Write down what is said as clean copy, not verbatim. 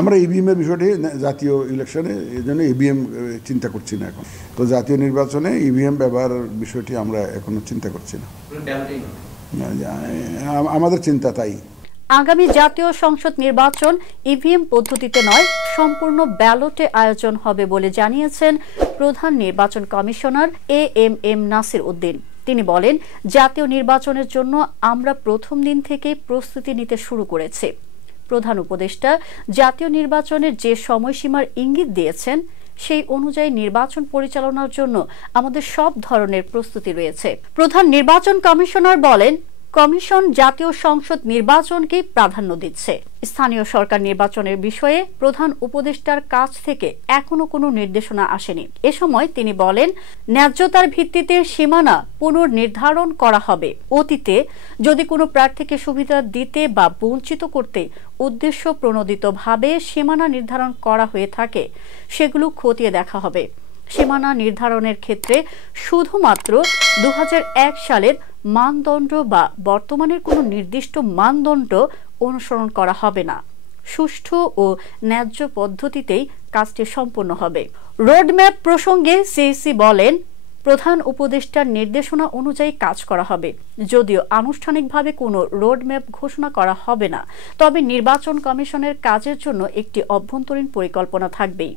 আমরা ইভিএম এর বিষয়টি জাতীয় ইলেকশনে এই জন্য ইভিএম চিন্তা করছি না এখন। তো জাতীয় নির্বাচনে ইভিএম ব্যবহারের বিষয়টি আমরা এখনো চিন্তা করছি না, আমাদের চিন্তা তাই। আগামী জাতীয় সংসদ নির্বাচন ইভিএম পদ্ধতিতে নয়, সম্পূর্ণ ব্যালটে আয়োজন হবে বলে জানিয়েছেন প্রধান নির্বাচন কমিশনার এএমএম নাসির উদ্দিন। তিনি বলেন, জাতীয় নির্বাচনের জন্য আমরা প্রথম দিন থেকে প্রস্তুতি নিতে শুরু করেছি। প্রধান উপদেষ্টা জাতীয় নির্বাচনের যে সময়সীমার ইঙ্গিত দিয়েছেন, সেই অনুযায়ী নির্বাচন পরিচালনার জন্য আমাদের সব ধরনের প্রস্তুতি রয়েছে। প্রধান নির্বাচন কমিশনার বলেন, কমিশন জাতীয় সংসদ নির্বাচনকে প্রাধান্য দিচ্ছে। স্থানীয় সরকার নির্বাচনের বিষয়ে প্রধান উপদেষ্টার কাছ থেকে এখনো কোনো নির্দেশনা আসেনি। এ সময় তিনি বলেন, ন্যায্যতার ভিত্তিতে সীমানা পুনর্নির্ধারণ করা হবে। অতীতে যদি কোনো প্রার্থীকে সুবিধা দিতে বা বঞ্চিত করতে উদ্দেশ্য প্রণোদিতভাবে সীমানা নির্ধারণ করা হয়ে থাকে, সেগুলো খতিয়ে দেখা হবে। সীমানা নির্ধারণের ক্ষেত্রে শুধুমাত্র 2001 সালের মানদণ্ড বা বর্তমানের কোনো নির্দিষ্ট মানদণ্ড অনুসরণ করা হবে না। সুষ্ঠু ও ন্যায্য পদ্ধতিতেই কাজটি সম্পন্ন হবে। রোডম্যাপ প্রসঙ্গে সিইসি বলেন, প্রধান উপদেষ্টার নির্দেশনা অনুযায়ী কাজ করা হবে। যদিও আনুষ্ঠানিকভাবে কোনো রোডম্যাপ ঘোষণা করা হবে না, তবে নির্বাচন কমিশনের কাজের জন্য একটি অভ্যন্তরীণ পরিকল্পনা থাকবেই।